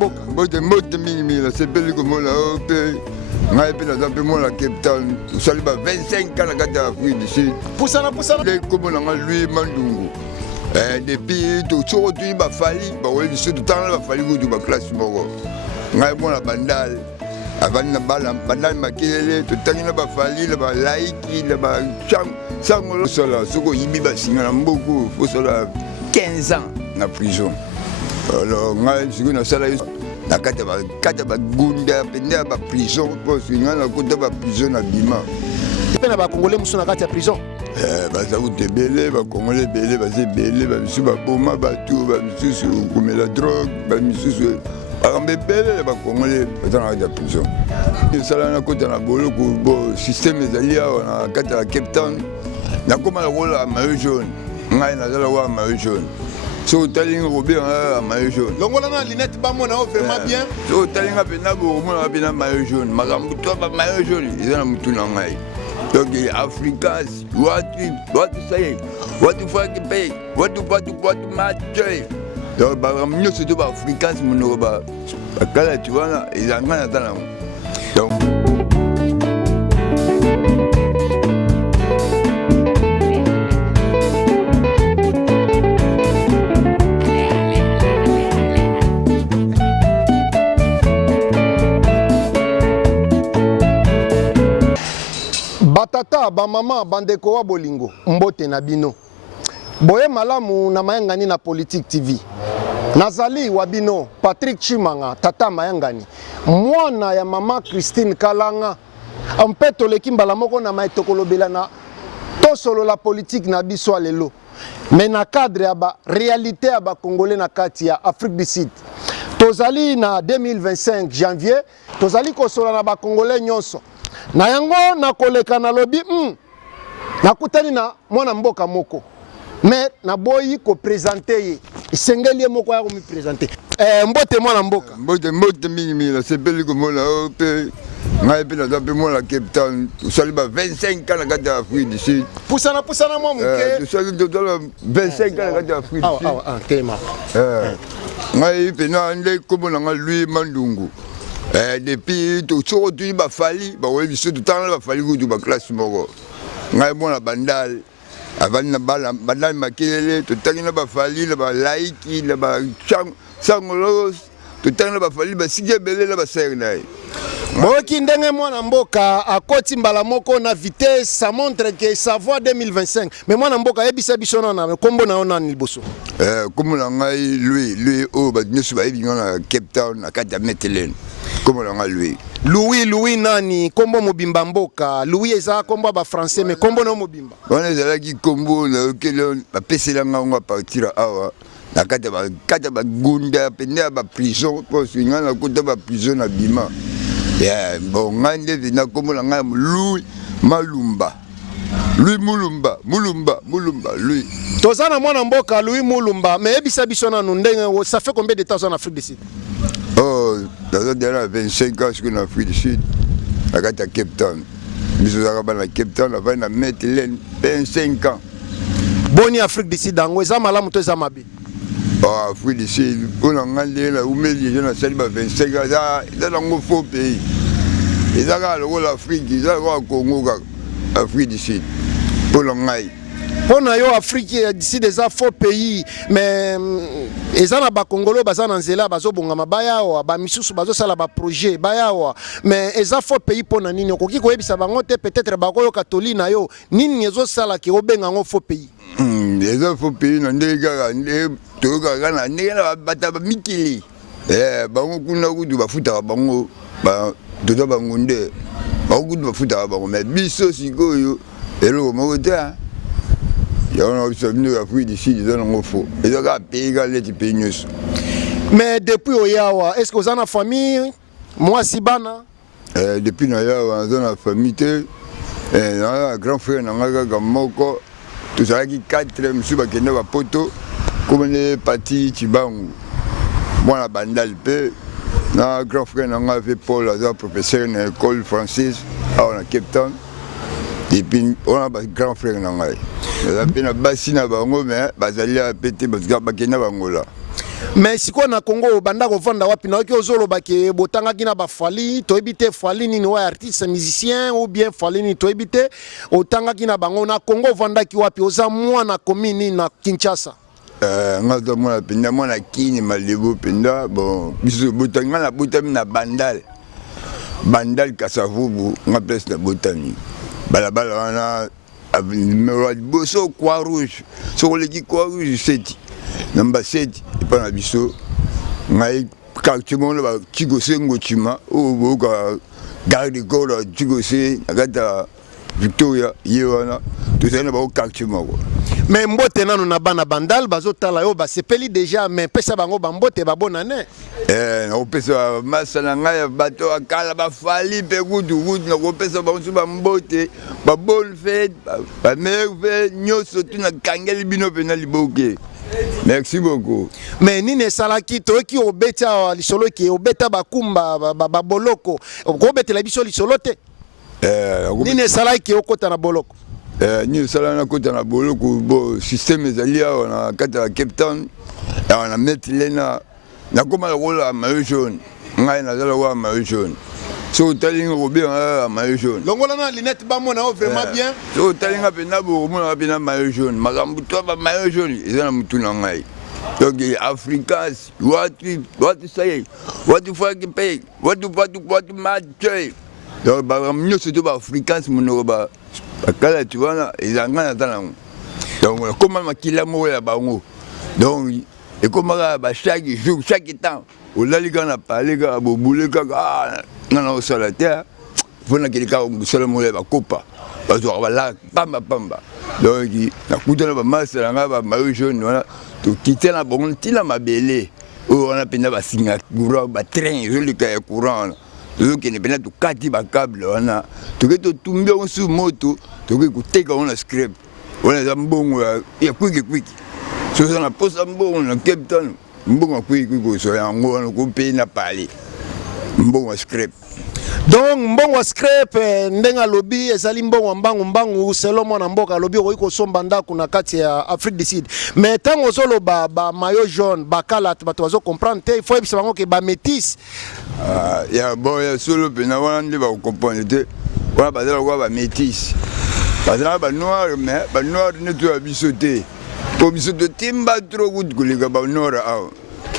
mboka. Mbote mingi la sepeli comme la ope. Ngai pe na zape mo la Cape Town. Sali ba 25 ans na kata Afrique du Sud. Poussana. Le comme na lui Mandungu. Depuis tout sur tout ba fali, ba weli sur tout temps ba fali ko ba classe moko. Ngai mo la bandal. Avant na bala bandal makele tout temps na ba fali la ba laiki la ba chang sangolo sola soko yibi ba singa na mboko faut sola 15 ans na prison. Alors ngai siku na sala na kata ba gunda penda ba prison parce que ngai na kota ba prison na bima. Pena ba congolais musu na kata prison. Baza kutebele ba congolais belé baza belé ba bisu ba boma ba tout ba bisu comme la drogue ba bisu arambe belé ba congolais baza na kata prison. Sala na kota na bolo ko bo système ezali na kata Cape Town na koma la rola maillot jaune ngai na zala wa maillot jaune. So talinga Robert maillot jaune. Longola na lunette ba mona vraiment bien. So talinga pena bo mona pena maillot jaune. Makambu to ba maillot jaune ezana mutu na ngai. Donc Africans, what say, what to fucking pay, what to match. Donc mieux c'est de Africans mon ba. Kala tu vois là, ils en gagnent dans. Donc batata ba mama bandeko wa bolingo mbote na bino boye malamu na mayangani na Politique TV nazali wa bino Patrick Chimanga tata mayangani mwana ya mama Christine Kalanga ampeto leki mbala moko na maitokolobela na tosolo la politique na biso lelo mais na cadre ya ba réalité ya ba congolais na kati ya Afrique du Sud tozali na 2025 janvier tozali kosola na ba congolais nyonso na yango na koleka na lobi nakutani na mwana mboka moko mais na boyi ko présenter ye isengeli moko ya ko mi présenter mbote mwana mboka mbote mingi la sepeli comme la ope ngai pe na zape mo la Cape Town sali ba 25 ans na kata Afrique du Sud. Poussana mo muke sali de 25 ans na kata Afrique du Sud. Tema ngai pe na ndé comme na lui Mandungu. Depuis tout sur tout ba fali ba weli sur tout temps ba fali ko ba classe moko. Ngai mo la bandal avant na bala bandal makele tout temps na ba fali la ba laiki la ba chang sangolo tout temps na ba fali ba sige belé la ba sernaï. Boki ndenge mwana mboka akoti mbala moko na vitesse ça montre que sa voix 2025 mais mwana mboka yebisa biso na kombo na ona ni liboso comme la ngai lui o ba nyoso ba yebi na Cape Town na kata Metelen comme la ngai Louis nani kombo mobimba mboka Louis eza kombo ba français mais kombo na mobimba on ezala ki kombo na okelo ba pesela nga partir awa na kata ba gunda penda ba prison parce que nga na kota ba prison na bima. Bon, ngande vina comme la ngam Louis Mulumba. Louis Mulumba, lui. Tozana mwana mboka Louis Mulumba, mais ebisa biso na ndenge ça fait combien de temps en Afrique du Sud? Oh, dans 25 ans en Afrique du Sud. À Cape Town. Biso za ba na Cape Town avant na mettre 25 ans. Boni Afrique du Sud dango eza malamu to eza mabe. Ah, Afrique du Sud, on a ngandé la umeli je na sali ba 25 ans dans un faux pays. Ils ont le rôle Afrique, ils ont le Congo, Afrique du Sud. Pour l'Angaï. Pour nous, Afrique d'ici des faux pays, mais ils ont ba Congolo, baza nanzela, bazo bonga mabaya wa, ba misusu bazo sala ba projet baya wa, mais ils ont faux pays pour na nini. Koki ko yebisa bangote peut-être ba ko catholique na yo, nini ezo sala ki obenga ngo faux pays. Les faux pays na ndega toka na ndega bata ba mikili. Bango kuna kudu bafuta bango ba dodo bangunde. Bango kudu bafuta bango mais biso sikoyo elo mota. Il y a un observateur d'Afrique d'ici, ils ont un faux. Ils ont un pays qui pays news. Mais depuis Oyawa, est-ce que vous avez une famille? Moi, Sibana. Depuis Oyawa, nous avons une famille. Un grand frère, Moko. Tout ça qui 4, monsieur Bakene Poto. Comme on est parti, Tibangu. Moi, la bandale peu. Un grand frère, fait Paul, un professeur dans l'école française à Cape Town. Et puis, on a un grand frère. On a un bassina bango mais bazali a pété parce que bakena bango là. mais sikoyo na Congo banda kovanda wapi na oki ozoloba ke botangaki na bafali toyebi te fali nini wa artiste musicien ou bien fali nini toyebi te otangaki na bango na Congo ovandaki wapi oza mwana komini na Kinshasa? Nga to mwana penda mwana kini Malibu penda bon biso botanga na botami na Bandal Kasavubu nga place na botami balabala wana numéro boso Croix Rouge so leki Croix Rouge 7 namba 7 epa na biso ngai quartier mono ba Chigose Ngochima o boka garde corps Chigose nakata Victoria yewana tozana ba quartier moko. Mais mbote nanu na bana Bandal bazotala yo basepeli déjà mais pesa bango bambote babonane na kopesa masala ngai bato akala bafali pe kudu na kopesa bango bambote ba bonne fête ba meilleure fête nyoso tuna kangeli bino pena liboke. Merci beaucoup. Mais nini salaki toki obeta lisolo ki obeta bakumba baboloko obeta biso lisolo te nini salaki okota na boloko ni sala na kota na boloko bo système ezali awa na kata Cape Town na mettre lena na koma la rola maillot jaune ngai na zala wa maillot jaune so talinga robé maillot jaune longola na linette ba mona vraiment bien so talinga pena bo mona pena maillot jaune makambu to ba maillot jaune ezana mutu na ngai donc africains what say what you fucking pay what match donc ba nyoso to ba africains mono ba bakala tu vois ezanga na talango donc comment makila mo ya bango donc et comment ba chaque jour chaque temps olaliga na palega bobuleka na osala terre fona kelika musala mo ya bakopa bazo bala pamba donc na kutana ba masala nga ba maillot jaune wana to kitela bongo tila mabele o wana penda ba singa courant ba train jolika ya courant donc ne pena to kati ba câble wana to ke to tumbia on moto to ke kuteka on script on za mbongo ya quick so ça na posa mbongo na Cape Town mbongo quick so ya ngona ko pena pale mbongo script donc mbongo script ndenga lobby ezali mbongo mbangu selo mwana mboka lobby ko somba ndako na kati ya Afrique du Sud mais tango solo ba maillot jaune bakala bato bazo comprendre te il faut ebisa bango ke ba métis ya bon ya solo pena wana ndi ba comprendre te wana bazala ko ba métis bazala ba noir mais ba noir ne to abisoté po bisoto timba trop good kuliga ba noir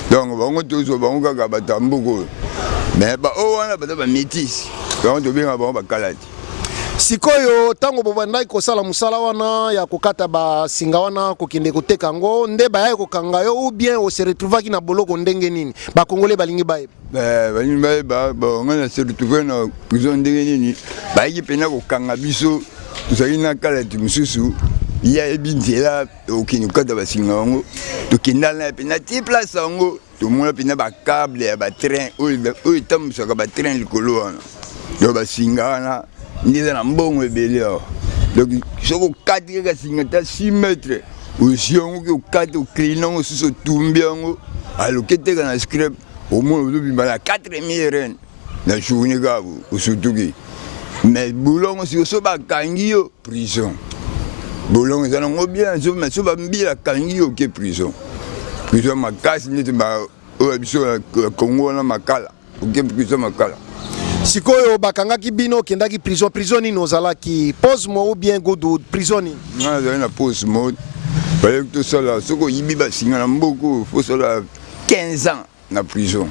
donc bango tozo bango kaka batambuko mais ba o wana ba métis donc to binga bango bakalati sikoyo tango bobandaki kosala musala wana ya kokata basinga wana kokende koteka ngo nde baye kokanga yo ou bien se retrouvaki na boloko ndenge nini bakongole balingi baye balingi baye bon on se retrouver na prison ndenge nini bayaki pena kokanga biso tozali na kalati mususu ya ebinzela okini kokata basinga wango tokendana pena ti place yango tomona pena bakable ya batrain oyo etambusaka batrain likolo wana yo basinga wana ndiza na mbongo ebele awa donc soko okati kaka singa ta 6 mètres osi yango ke okati oklina yango susu otumbi yango aloke teka na script omona ozobima na 4000 ren na journée kaka osutuki mais bolongo siko so bakangi yo prison bolongo eza nango bien so bambila akangi yo ke prison makasi neti oyo biso ya Congo wana makala oke prison makala sikoyo bakangaki bino kendaki prison nini ozalaki Posmo ou bien Goudou prison nini nga nazali na Posmo baye tosala soko oyibi basinga na mboko fosala 15 ans na prison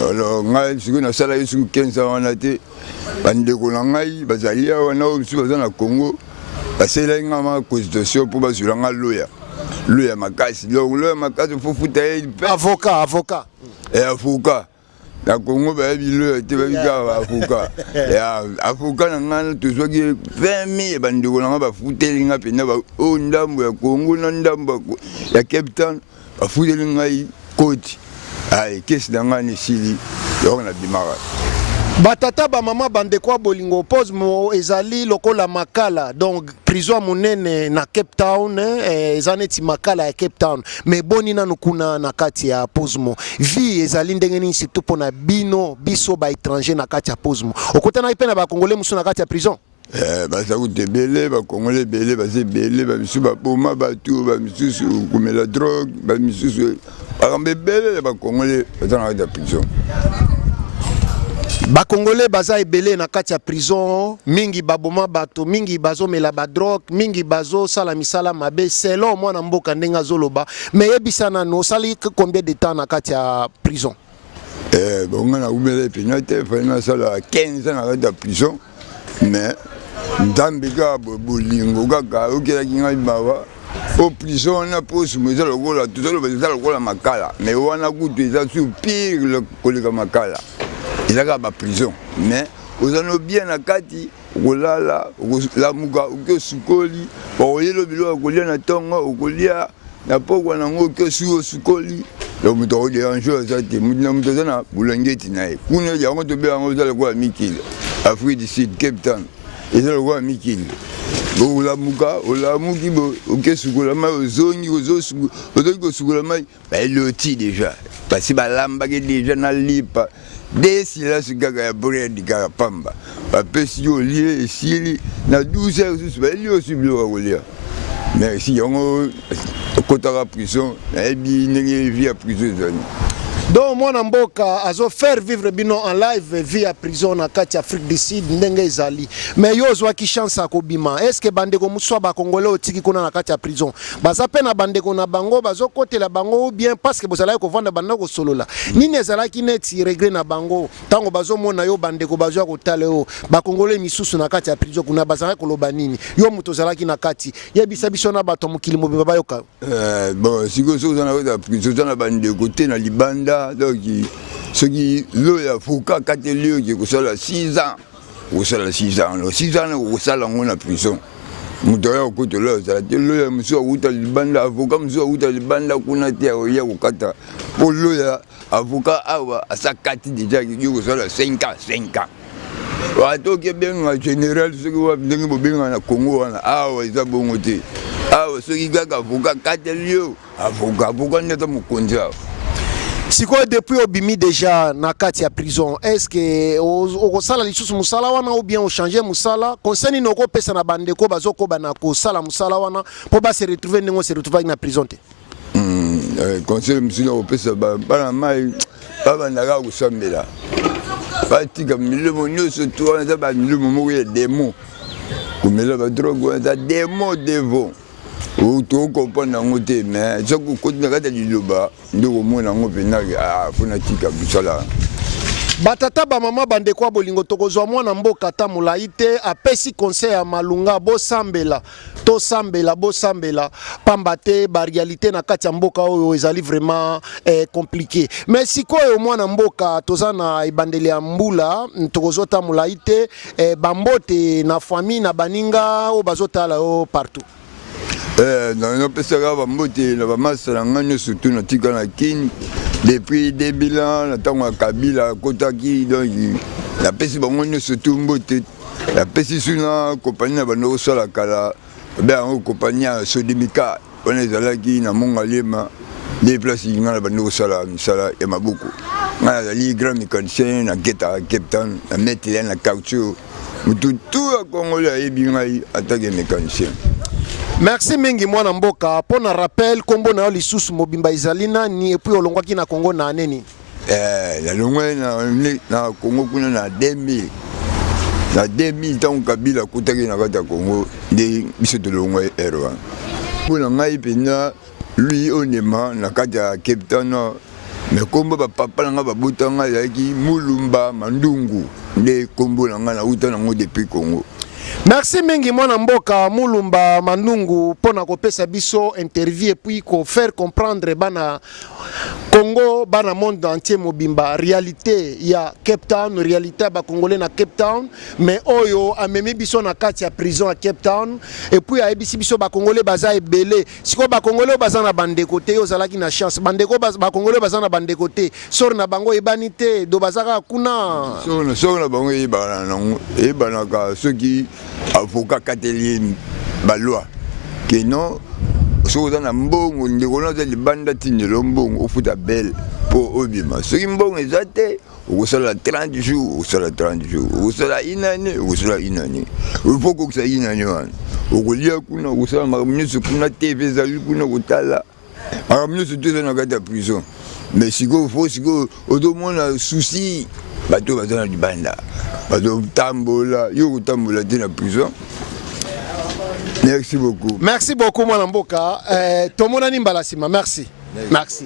alors ngai sikoyo nasala ye soki 15 ans wana te bandeko na ngai bazali awa na oyo biso baza na Congo baselaki nga ma constitution mpo bazwela nga loya makasi donc loya makasi fo futa ye avocat na Congo bayebi loya te babika avocat na nga tozwaki 20 000 bandeko na nga bafuteli nga mpena oyo ndambo ya Congo na ndambo ya Cape Town bafuteli ngai koti kesi na nga nesili yoko na bimaka batata bamama bandeko ya bolingo Posmo ezali lokola makala donc prison monene na Cape Town eza neti makala ya Cape Town mais boni nanu kuna na kati ya Posmo vie ezali ndenge nini surtout mpona biso ba étranger na kati ya Posmo okotana mpe na bakongole musu na kati ya prison baza kutebele bakongole bele baze bele bamisu baboma bato bamisusu komela drogue bamisusu bakambe bele bakongole baza na kati ya prison. Bakongole baza ebele na kati ya prison, mingi baboma bato, mingi bazomela ba drogue, mingi bazo sala misala mabe selon mwana mboka ndenga zoloba. Mais yebisana no sali combien de temps na kati ya prison? Bon, on a ouvert pénalité, il fallait ça 15 ans à la prison, mais Ndambika bolingo kaka okela kinga bawa au prison on a posé mais ça le gola tout ça le gola makala mais on a goûté ça sur pire le collègue makala il a ba prison mais aux en bien na kati kolala la muga ke sukoli ba yelo bilo kolia na tongo kolia na pokwa na ngo ke sukoli le muto de anjo ça te muto na bulangeti nae kuna ya ngo to be ngo za le gola mikile Afrique du Sud Cape Town. Et ça le roi Mikil. Bon, la mouka, la mouki, ok, soukoulama, zoni, soukoulama, il le tire déjà. Parce que la lambage déjà n'a lipa. Dès si là, ce gars a brûlé du carapamba. Parce que si on lit, et si na 12 heures, il y a aussi le roi. Mais si on a côté la prison, il y a prison. Donc mwana mboka azo faire vivre bino en live via prison na kati Afrique du Sud ndenge ezali. Mais yo zwa ki chance akobima. Est-ce que bandeko muswa ba congolais otiki kuna na kati ya prison? Baza pe na bandeko na bango bazo kotela bango ou bien parce que bozala ko vanda bandako solola. Nini ezala ki neti regret na bango tango bazo mona yo bandeko bazo ko tala yo ba congolais misusu na kati ya prison kuna bazala ko loba nini. Yo muto zala ki na kati. Yebisa biso na bato mukili mobimba bayoka. Bon, si go so na kati prison na bandeko te na libanda. Donc, ce qui a Foucault 4 lieux qui a 6 ans, ou 6 ans, 6 ans, ou ça, on a prison. Moutoya au côté là, ça a été le monsieur Outa Libanda, avocat, monsieur Outa Libanda, qu'on a été au Kata. Pour le avocat, à sa 4 déjà, qui a 5 ans, 5 ans. Wato qui est bien en général, ce qui va venir au bien en Congo, ils ont bon côté. Ce qui a avocat 4 lieux, avocat, pourquoi on est à mon compte? Si quoi depuis obimi déjà na kati ya prison, est-ce que au sala lisusu musala wana ou bien au changer musala concerne noko pesa na bandeko bazoko bana ko sala musala wana pour ba se retrouver nengo se retrouver na prison te? Conseil musula au pesa ba na mai baba ndaka ko sambela. Patika milimo nyoso to na ba milimo mo ya demo. Kumela ba drogue za demo devo. Ou tout comprendre en côté mais ce que continue à dire là-bas de au moins en opéra fanatique à ça. Batata ba mama bandeko bolingo tokozwa mwana mboka ta mulaite apesi conseil ya malunga bo sambela to sambela bo sambela pambate ba réalité na kati ya mboka oyo ezali vraiment compliqué. Mais sikoyo mwana mboka tozana ibandele ya mbula tokozota mulaite bambote na famille na baninga o bazotala o partout. Non, ça va monter, la masse la gagne surtout na tika na kin depuis 2000 ans na tango Kabila Kotaki donc la pesi bango surtout mbote la pesi suna compagnie na bano sala kala ben en compagnie Sodimika on est là qui na mongalema des places na bano sala misala et mabuku na ali grand mécanicien na geta Cape Town na mettre na caoutchouc tout à Congolais et bien attaquer mécanicien. Merci mingi mwana mboka pona rappel kombo na lisusu mobimba izalina ni et puis olongwaki na Congo na neni la longwe na Congo kuna na 2000 na 2000 tant Kabila kutaki na kata Congo de biso de longwe erwa bona ngai pena lui onema na kata Cape Town mais kombo ba papa nga ba butanga yaki Mulumba Mandungu de kombo na uta na ngo depuis Congo. Merci mingi mwana mboka Mulumba Mandungu pona kopesa biso interview et puis ko faire comprendre bana Congo bana monde entier mobimba réalité ya Cape Town réalité ba congolais na Cape Town mais oyo amemi biso na kati ya prison à Cape Town et puis a ebisi biso ba congolais baza ebele siko ba congolais baza na bande côté yo zalaki na chance bandeko ba congolais baza na bande côté sor na bango ebanité do bazaka kuna sor na bango ebana ka ceux qui avocat Katelien Balwa que non soki oza na mbongo ndeko na oza libanda tindela mbongo ofuta bele mpo obima soki mbongo eza te okosala 30 jours okosala 30 jours okosala inane okosala inane opo okokisa inane wana okolia kuna okosala makambo nyonso kuna tv ezali kuna kotala makambo nyonso to eza na kati ya prison mais sikoyo fo sikoyo otomona susi bato baza na libanda bazotambola yo kotambola te na prison. Merci beaucoup. Merci beaucoup, Mwana Mboka. Tomonani Mbalasima, merci. Merci.